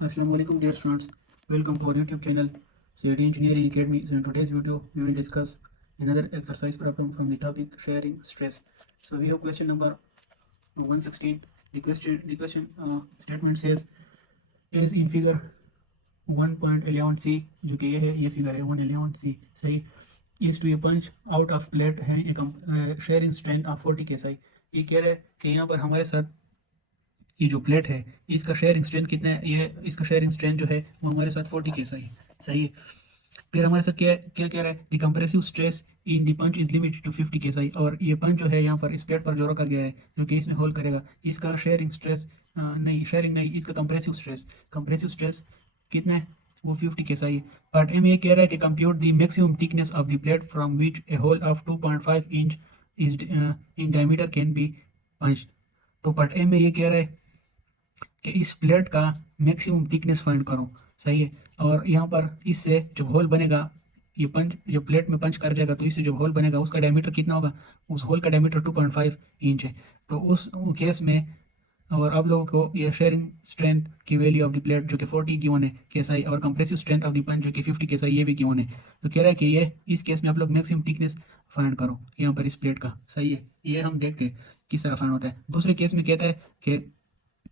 Assalamu alaikum dear students. Welcome to our YouTube channel CID Engineering Academy. So in today's video we will discuss another exercise problem from the topic sharing stress. So we have question number 116. The question statement says as in figure 1.11c जो कि ये figure है 111c सही is to a punch out of plate है एक sharing strength of 40 kSI. ये कह रहा है कि यहाँ पर हमारे साथ ये जो प्लेट है इसका शेयरिंग स्ट्रेंथ कितना है, ये इसका शेयरिंग स्ट्रेंथ जो है वो हमारे साथ 40 के सही सही है। फिर हमारे साथ क्या क्या कह रहा है, the compressive stress in the punch is limited to 50 के सही, और ये पंच जो है यहाँ पर इस प्लेट पर जो रखा गया है जो कि इसमें होल्ड करेगा इसका शेयरिंग स्ट्रेस नहीं शेयरिंग नहीं इसका कंप्रेसिव स्ट्रेस कितना है वो 50 के सही है। पार्ट ए में ये कह रहा है कि compute the maximum thickness of the plate from which a hole of 2.5 inch is in diameter can be punch. तो पार्ट ए में ये कह रहा है कि इस प्लेट का मैक्सिमम थिकनेस फाइंड करो सही है, और यहाँ पर इससे जब होल बनेगा ये पंच जो प्लेट में पंच कर जाएगा तो इससे जो होल बनेगा उसका डायमीटर कितना होगा, उस होल का डायमीटर 2.5 इंच है। तो उस केस में और अब लोगों को ये शेयरिंग स्ट्रेंथ की वैल्यू ऑफ द प्लेट जो कि 40 गिवन है केएसआई और कंप्रेसिव स्ट्रेंथ ऑफ द पंच जो कि 50 केएसआई ये भी गिवन है। तो कह रहा है कि ये इस केस में आप लोग मैक्सिमम थिकनेस फाइंड करो यहाँ पर इस प्लेट का सही है। ये हम देखते हैं किस तरह फाइंड होता है। दूसरे केस में कहता है कि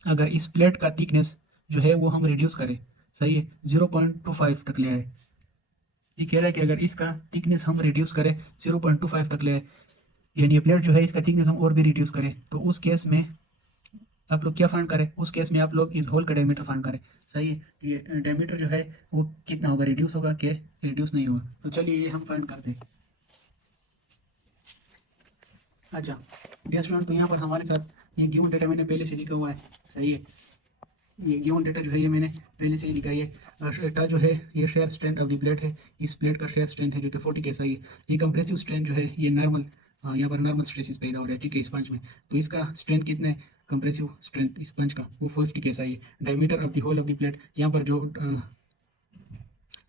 अगर इस प्लेट का थिकनेस जो है वो हम रिड्यूस करें सही है 0.25 तक ले आए। ये कह रहा है कि अगर इसका थिकनेस हम रिड्यूस करें 0.25 तक ले आए यानी ये प्लेट जो है इसका थिकनेस हम और भी रिड्यूस करें तो उस केस में आप लोग क्या फाइंड करें, उस केस में आप लोग इस होल का डायमीटर फाइंड करें सही है। ये डायमीटर जो है वो कितना होगा, रिड्यूस होगा कि रिड्यूस नहीं होगा। तो चलिए ये हम फाइंड करते हैं। अच्छा डियर स्टूडेंट, तो यहाँ पर हमारे साथ ये गिवन डेटा मैंने पहले से लिखा हुआ है सही है। ये गिवन डेटा जो है ये मैंने पहले से ही लिखा है। डेटा जो है ये share strength of the plate है, इस प्लेट का शेयर स्ट्रेंथ है जो कि 40 के सही है। ये कंप्रेसिव स्ट्रेंथ जो है ये नॉर्मल यहाँ पर नॉर्मल स्ट्रेसेस पैदा हो रहे हैं ठीक है इस पंच में। तो इसका स्ट्रेंथ कितना है, कंप्रेसिव स्ट्रेंथ इस पंच का वो 50 के सही है। Diameter of the hole of the plate यहाँ पर जो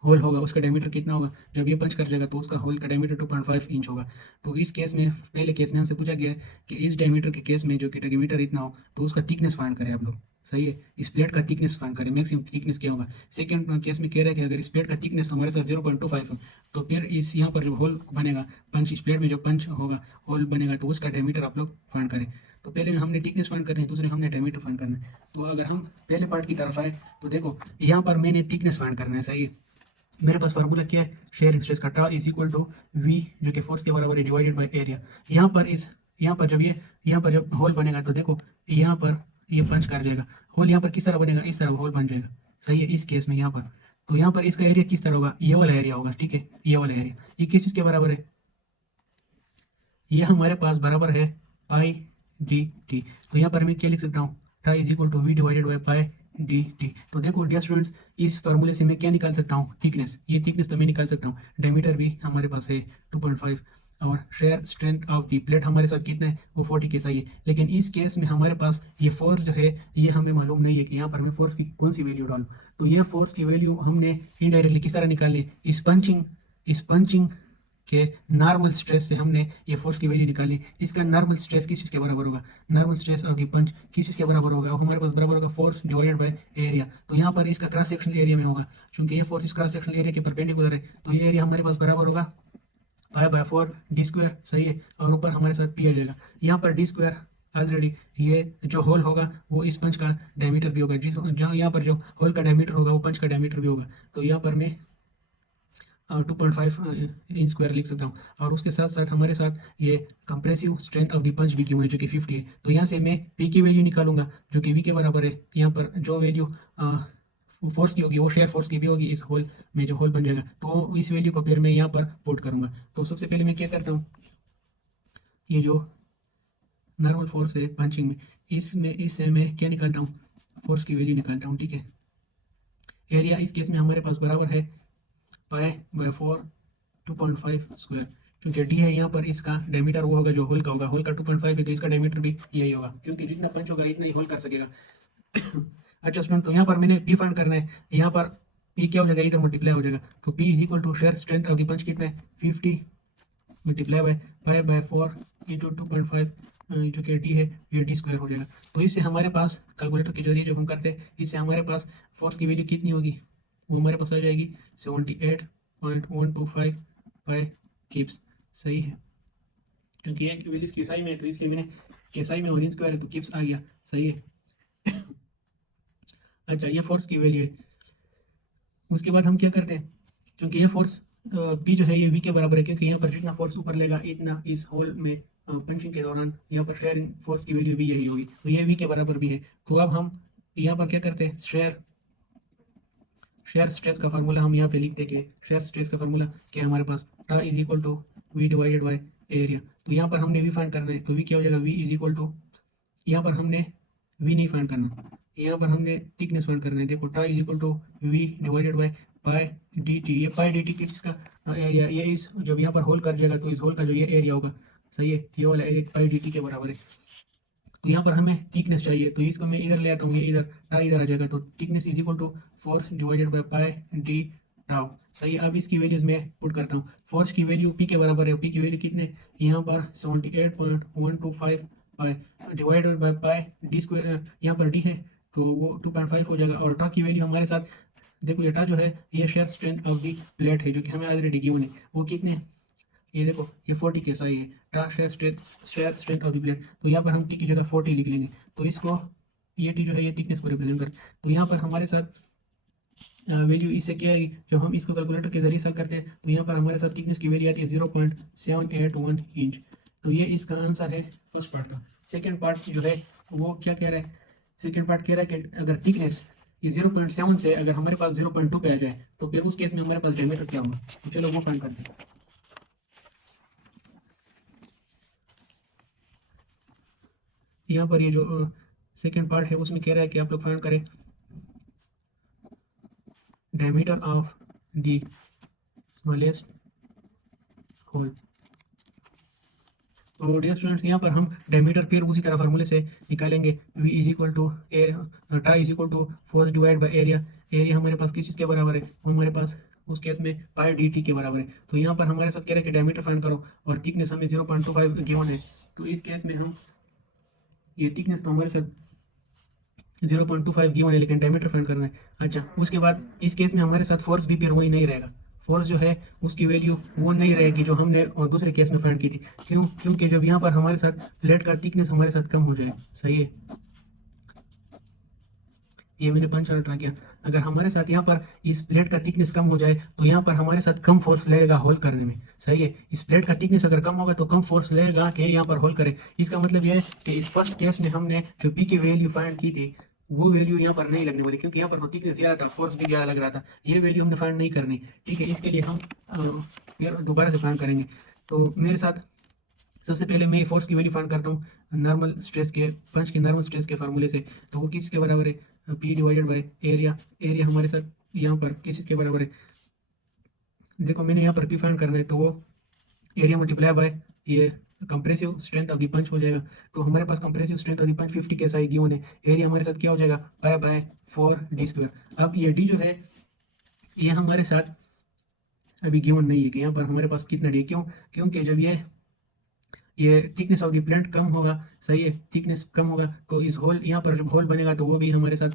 होल होगा उसका डायमीटर कितना होगा, जब ये पंच कर जाएगा तो उसका होल का डायमीटर 2.5 इंच होगा। तो इस केस में पहले केस में हमसे पूछा गया है कि इस डायमीटर के केस में जो कि डायमीटर इतना हो तो उसका थिकनेस फाइंड करें आप लोग सही है। इस प्लेट का थिकनेस फाइंड करें, मैक्सिमम थिकनेस क्या होगा। सेकंड केस में कह रहा है कि अगर इस प्लेट का थिकनेस हमारे साथ 0.25 है तो फिर इस यहाँ पर जो होल बनेगा पंच इस प्लेट में जो पंच होगा होल बनेगा तो उसका डायमीटर आप लोग फाइंड करें। तो पहले हमने थिकनेस फाइंड करनी है, दूसरे हमने डायमीटर फाइंड करना है। तो अगर हम पहले पार्ट की तरफ आए तो देखो यहाँ पर मैंने थिकनेस फाइंड करना है सही है। मेरे पास फार्मूला क्या है, शेयरिंग स्ट्रेस का टा इज इक्वल टू वी जो कि फोर्स के बराबर है डिवाइडेड बाय एरिया। यहाँ पर जब ये यहाँ पर जब होल बनेगा तो देखो यहाँ पर ये पंच कर जाएगा, होल यहाँ पर किस तरह बनेगा, इस तरह होल बन जाएगा सही है इस केस में यहाँ पर। तो यहाँ पर इसका एरिया किस तरह होगा, ये वाला एरिया होगा ठीक है। ये वाला एरिया ये किस चीज़ के बराबर है, ये हमारे पास बराबर है पाई डी टी। तो यहाँ पर मैं क्या लिख सकता हूँ, tau is equal to V divided by pi D T. तो देखो डियर स्टूडेंट्स इस फार्मूले से मैं क्या निकाल सकता हूँ, थिकनेस। ये थिकनेस तो मैं निकाल सकता हूँ, डायमीटर भी हमारे पास है 2.5 और share strength of the plate हमारे साथ कितना है वो 40 के सही है। लेकिन इस केस में हमारे पास ये फोर्स जो है ये हमें मालूम नहीं है कि यहाँ पर मैं फोर्स की कौन सी वैल्यू डालूँ। तो ये फोर्स की वैल्यू हमने इनडायरेक्टली किस तरह निकाली, इस पंचिंग के नॉर्मल स्ट्रेस से हमने ये फोर्स की वैल्यू निकाली। इसका नॉर्मल स्ट्रेस किस चीज़ के बराबर होगा, नॉर्मल स्ट्रेस ऑफ द पंच किस चीज़ के बराबर होगा, और हमारे पास बराबर होगा फोर्स डिवाइडेड बाय एरिया। तो यहाँ पर इसका क्रॉस सेक्शनल एरिया में होगा, क्योंकि ये फोर्स इस क्रॉस सेक्शनल एरिया के परपेंडिकुलर है। तो ये एरिया हमारे पास बराबर होगा पाई बाय 4 डी स्क्वायर सही है, और ऊपर हमारे साथ पी आ जाएगा। यहाँ पर डी स्क्वायर ऑलरेडी ये जो होल होगा वो इस पंच का डायमीटर भी होगा, जिस जहाँ यहाँ पर जो होल का डायमीटर होगा वो पंच का डायमीटर भी होगा। तो यहाँ पर मैं 2.5 इंच स्क्वायर लिख सकता हूँ। और उसके साथ साथ हमारे साथ ये कंप्रेसिव स्ट्रेंथ ऑफ द पंच भी की हुई है जो कि 50 है। तो यहाँ से मैं पी की वैल्यू निकालूंगा जो कि वी के बराबर है। यहाँ पर जो वैल्यू फोर्स की होगी वो शेयर फोर्स की भी होगी इस होल में जो होल बन जाएगा, तो इस वैल्यू को फिर मैं यहाँ पर पुट करूंगा। तो सबसे पहले मैं क्या करता हूँ, ये जो नॉर्मल फोर्स है पंचिंग में इससे मैं क्या निकालता हूँ, फोर्स की वैल्यू निकालता हूँ ठीक है। एरिया इस केस में हमारे पास बराबर है पाई बाय 4 2.5 स्क्वायर, क्योंकि डी है यहाँ पर इसका डायमीटर वो होगा जो होल का होगा, होल का 2.5 है तो इसका डायमीटर भी यही होगा, क्योंकि जितना पंच होगा इतना ही होल कर सकेगा। अच्छा स्टूडेंट, तो यहाँ पर मैंने पी फाइंड करना है, यहाँ पर पी क्या हो जाएगा, इधर मल्टीप्लाई हो जाएगा। तो P is equal to shear strength of the punch कितना है 50 मल्टीप्लाई बाय 5 बाय 4 इंटू 2.5 जो कि डी है ये डी स्क्वायर हो जाएगा। तो इससे हमारे पास कैलकुलेटर के जरिए जब हम करते हैं इससे हमारे पास फोर्स की वैल्यू कितनी होगी, वो हमारे पास आ जाएगी 78.125 बाय किप्स। सही है, क्योंकि एक वैल्यू केसाई में है तो इसलिए मैंने केसाई में ओरिजिन स्क्वायर है तो किप्स आ गया। सही है। अच्छा, ये फोर्स की वैल्यू है। उसके बाद हम क्या करते हैं, क्योंकि ये फोर्स पी जो है ये वी के बराबर है, क्योंकि यहाँ पर जितना फोर्स ऊपर लेगा इतना इस होल में पंचिंग के दौरान यहाँ पर शेयरिंग फोर्स की वैल्यू भी यही होगी, तो ये वी के बराबर भी है। तो अब हम यहाँ पर क्या करते हैं, शेयर शेयर स्ट्रेस का फार्मूला हम यहाँ पे लिखते हैं कि शेयर स्ट्रेस का फार्मूला क्या है हमारे पास, tau is equal to V divided by area. तो यहाँ पर हमने वी फाइंड करना है, तो वी क्या हो जाएगा, वी इज इक्वल टू, यहाँ पर हमने वी नहीं फाइंड करना, यहाँ पर हमने थिकनेस फाइंड करना है। देखो tau is equal to V divided by pi D T. ये पाई डी टी किसका एरिया, ये इस जब यहाँ पर होल कर जाएगा तो इस होल का जो ये एरिया होगा, सही है, ये वाला एरिया पाई डी टी के बराबर है। तो यहाँ पर हमें थिकनेस चाहिए, तो इसको मैं इधर ले आता हूँ, ये इधर टा इधर आ जाएगा, तो thickness is equal to force divided by pi D tau. सही है। अब इसकी वैल्यूज मैं पुट करता हूँ। फोर्स की वैल्यू पी के बराबर है, पी की वैल्यू कितने, यहाँ पर 78.125 पाई divided by pi D square, यहाँ पर डी है तो वो 2.5 हो जाएगा। और टा की वैल्यू हमारे साथ देखो, ये टा जो है ये share strength of the plate है जो कि हमें ऑलरेडी गिवन है, वो कितने, ये देखो ये 40 के सही है, टा share strength of the plate. तो यहाँ पर हम टी की जगह 40 लिख लेंगे, तो इसको ये टी जो है ये थिकनेस को रिप्रेजेंट कर, तो यहाँ पर हमारे साथ वैल्यू इससे क्या है, जब हम इसको कैलकुलेटर के जरिए सॉल्व करते हैं तो यहाँ पर हमारे साथ थिकनेस की वैल्यू आती है 0.781 इंच। तो ये इसका आंसर है फर्स्ट पार्ट का। सेकेंड पार्ट जो है वो क्या कह रहा है, सेकेंड पार्ट कह रहा है कि अगर थिकनेस ये 0.7 से अगर हमारे पास 0.2 पे आ जाए तो फिर उस केस में हमारे पास डायमीटर क्या होगा। तो चलो वो फाइंड करते हैं। यहाँ पर ये जो सेकेंड पार्ट है उसमें कह रहा है कि आप लोग फाइंड करें diameter of the smallest hole. तो डियर स्टूडेंट्स यहाँ पर हम डायमीटर फिर उसी तरह फार्मूले से निकालेंगे, v is equal to tau is equal to force divide by area. Area हमारे पास किस चीज़ के बराबर है, वो हमारे पास उस केस में पाई डी टी के बराबर है। तो यहाँ पर हमारे साथ कह रहे हैं कि डायमीटर फाइंड करो और थिकनेस हमें 0.25 गिवन है, तो इस केस में हम ये थिकनेस तो हमारे साथ 0.25 गिवन है लेकिन डायमीटर फाइंड करना है। अच्छा, उसके बाद इस केस में हमारे साथ फोर्स भी फिर वही नहीं रहेगा, फोर्स जो है उसकी वैल्यू वो नहीं रहेगी जो हमने और दूसरे केस में फाइंड की थी। क्यों, क्योंकि जब यहाँ पर हमारे साथ प्लेट का थिकनेस हमारे साथ कम हो जाए, सही है, ये मैंने पंच ड्रा किया, अगर हमारे साथ यहाँ पर इस प्लेट का थिकनेस कम हो जाए तो यहाँ पर हमारे साथ कम फोर्स लगेगा होल करने में। सही है, इस प्लेट का थिकनेस अगर कम होगा तो कम फोर्स लगेगा कि यहाँ पर होल करे। इसका मतलब यह है कि इस फर्स्ट केस में हमने जो पी की वैल्यू फाइंड की थी वो वैल्यू यहाँ पर नहीं लगने वाली, क्योंकि यहाँ पर तो थिकनेस ज़्यादा था, फोर्स भी ज़्यादा लग रहा था, ये वैल्यू हमने फाइंड नहीं करनी। ठीक है, इसके लिए हम फिर दोबारा से फाइंड करेंगे। तो मेरे साथ सबसे पहले मैं फोर्स की वैल्यू फाइंड करता हूँ नॉर्मल स्ट्रेस के, पंच के नॉर्मल स्ट्रेस के फार्मूले से। तो वो किसके बराबर है, P divided by area. Area हमारे साथ यहाँ पर किस चीज़ के बराबर है, देखो मैंने यहाँ पर पी फाइंड करना है तो वो एरिया मल्टीप्लाई बाय ये कंप्रेसिव स्ट्रेंथ ऑफ द पंच हो जाएगा। तो हमारे पास कंप्रेसिव स्ट्रेंथ ऑफ द पंच 50 के साई गिवन है। एरिया हमारे साथ क्या हो जाएगा, पाई बाय 4 डी स्क्वायर। अब ये डी जो है ये हमारे साथ अभी गिवन नहीं है कि यहाँ पर हमारे पास कितना डी, क्यों, क्योंकि जब ये थिकनेस ऑफ द प्लेट कम होगा, सही है, थिकनेस कम होगा तो इस होल यहाँ पर जब होल बनेगा तो वो भी हमारे साथ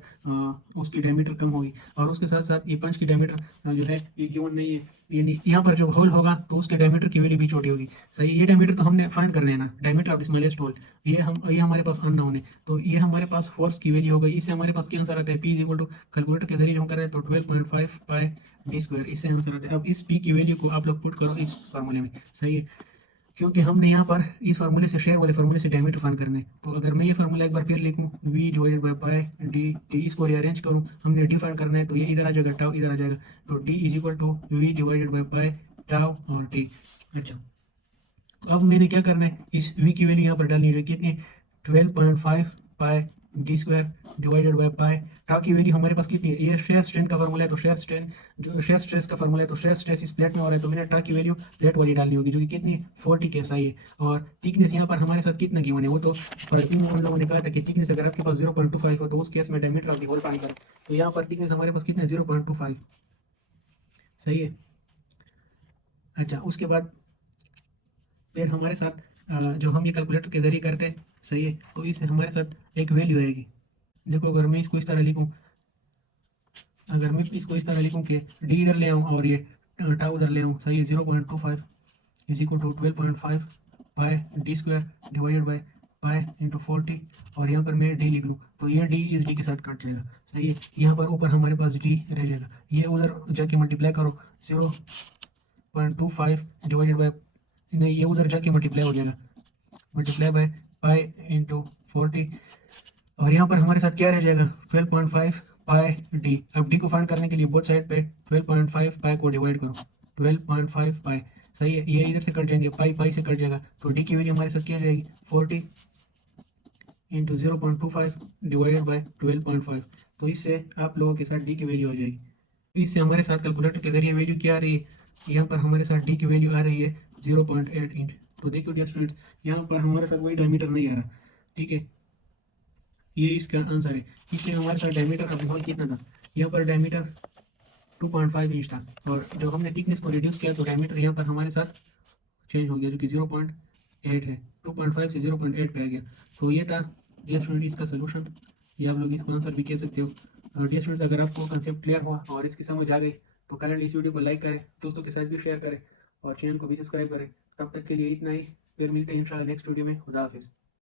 उसकी डायमीटर कम होगी। और उसके साथ साथ ये पंच की डायमीटर जो है ये गिवन नहीं है, यानी यहाँ पर जब होल होगा तो उसके डायमीटर की वैल्यू भी छोटी होगी। सही, ये डायमीटर तो हमने फाइंड करना है ना, diameter of the smallest hole, ये हमारे पास अननोन है। तो ये हमारे पास फोर्स की वैल्यू हो गई, इससे हमारे पास क्या आंसर आता है, P is equal to calculator के जरिए हम कर रहे हैं तो 12.5 पाई डी स्क्वायर, इससे आंसर आता है। अब इस पी की वैल्यू को आप लोग पुट करो इस फार्मूले में। सही है, क्योंकि हमने यहाँ पर इस फार्मूले से शेयर वाले फार्मूले से डायमीटर फाइंड करना है। तो अगर मैं ये फार्मूला एक बार फिर लिखूँ, v divided by pi D T, इसको रीअरेंज करूँ, हमने डी फाइंड करना है तो ये इधर आ जाएगा, टाउ इधर आ जाएगा, तो d is equal to V divided by pi tau और टी। अच्छा, तो अब मैंने क्या करना है, इस v की वैल्यू यहाँ पर डालनी है कितनी, 12.5 pi D square divided by pi. Tau की वैल्यू हमारे पास कितनी है, ये शेयर स्ट्रेंथ का फार्मूला है, तो शेयर स्ट्रेंथ जो शेयर स्ट्रेस का फार्मूला है, तो शेयर स्ट्रेस इस प्लेट में हो रहा है तो मैंने टाउ की वैल्यू प्लेट वाली डालनी होगी जो कि कितनी 40 के सही है। और थिकनेस यहाँ पर हमारे साथ कितना गिवन है, वो तो उन लोगों ने कहा था कि थिकनेस अगर आपके पास 0.25 हो तो उस केस में diameter of the hole find करो। तो यहाँ पर थिकनेस हमारे पास कितना है, 0.25, सही है। अच्छा, उसके बाद फिर हमारे साथ जो हम ये कैलकुलेटर के जरिए करते हैं, सही है। तो इससे हमारे साथ एक वैल्यू आएगी। देखो अगर मैं इसको इस तरह लिखूँ, अगर मैं इसको इस तरह लिखूँ कि डी इधर ले आऊँ और ये टाउ उधर ले आऊँ, सही है। 0.25 is equal to 12.5 pi D square divided by pi into 40, और यहाँ पर मैं डी लिख लूँ तो ये डी इस डी के साथ कट जाएगा, सही है। यहाँ पर ऊपर हमारे पास डी रह जाएगा, ये उधर जाके मल्टीप्लाई करो 0.25 डिवाइडेड बाई, नहीं ये उधर जाके मल्टीप्लाई हो जाएगा, मल्टीप्लाई बाय पाई इंटू 40, और यहाँ पर हमारे साथ क्या रह जाएगा 12.5 पाई डी। अब डी को फाइंड करने के लिए बोथ साइड पे 12.5 पाई को डिवाइड करो, 12.5 पाई, सही है। ये इधर से कट जाएंगे, पाई पाई से कट जाएगा, तो डी की वैल्यू हमारे साथ क्या जाएगी 40 इंटू 0.25 डिवाइडेड बाई 12.5। तो इससे आप लोगों के साथ डी की वैल्यू आ जाएगी। इससे हमारे साथ कैलकुलेटर के जरिए वैल्यू क्या आ रही है, यहाँ पर हमारे साथ डी की वैल्यू आ रही है 0.8 इंच। तो देखो डियर स्टूडेंट्स, यहाँ पर हमारे साथ वही डायमीटर नहीं आ रहा, ठीक है, ये इसका आंसर है। इसलिए हमारे साथ डायमीटर अभी हॉल कितना था, यहाँ पर डायमीटर 2.5 इंच था, और जब हमने थिकनेस को रिड्यूस किया तो डायमीटर यहाँ पर हमारे साथ चेंज हो गया, जो कि 0.8 है, 2.5 से 0.8 पे आ गया। तो ये था डियर स्टूडेंट इसका सोल्यूशन, या आप लोग इसको आंसर भी कह सकते हो। और डियर स्टूडेंट्स, अगर आपको कंसेप्ट क्लियर हुआ और इसकी समझ आ गई तो करेंट इस वीडियो को लाइक करें, दोस्तों के साथ भी शेयर करें और चैनल को भी सब्सक्राइब करें। तब तक के लिए इतना ही, फिर मिलते हैं इंशाल्लाह नेक्स्ट वीडियो में। खुदा हाफिज़।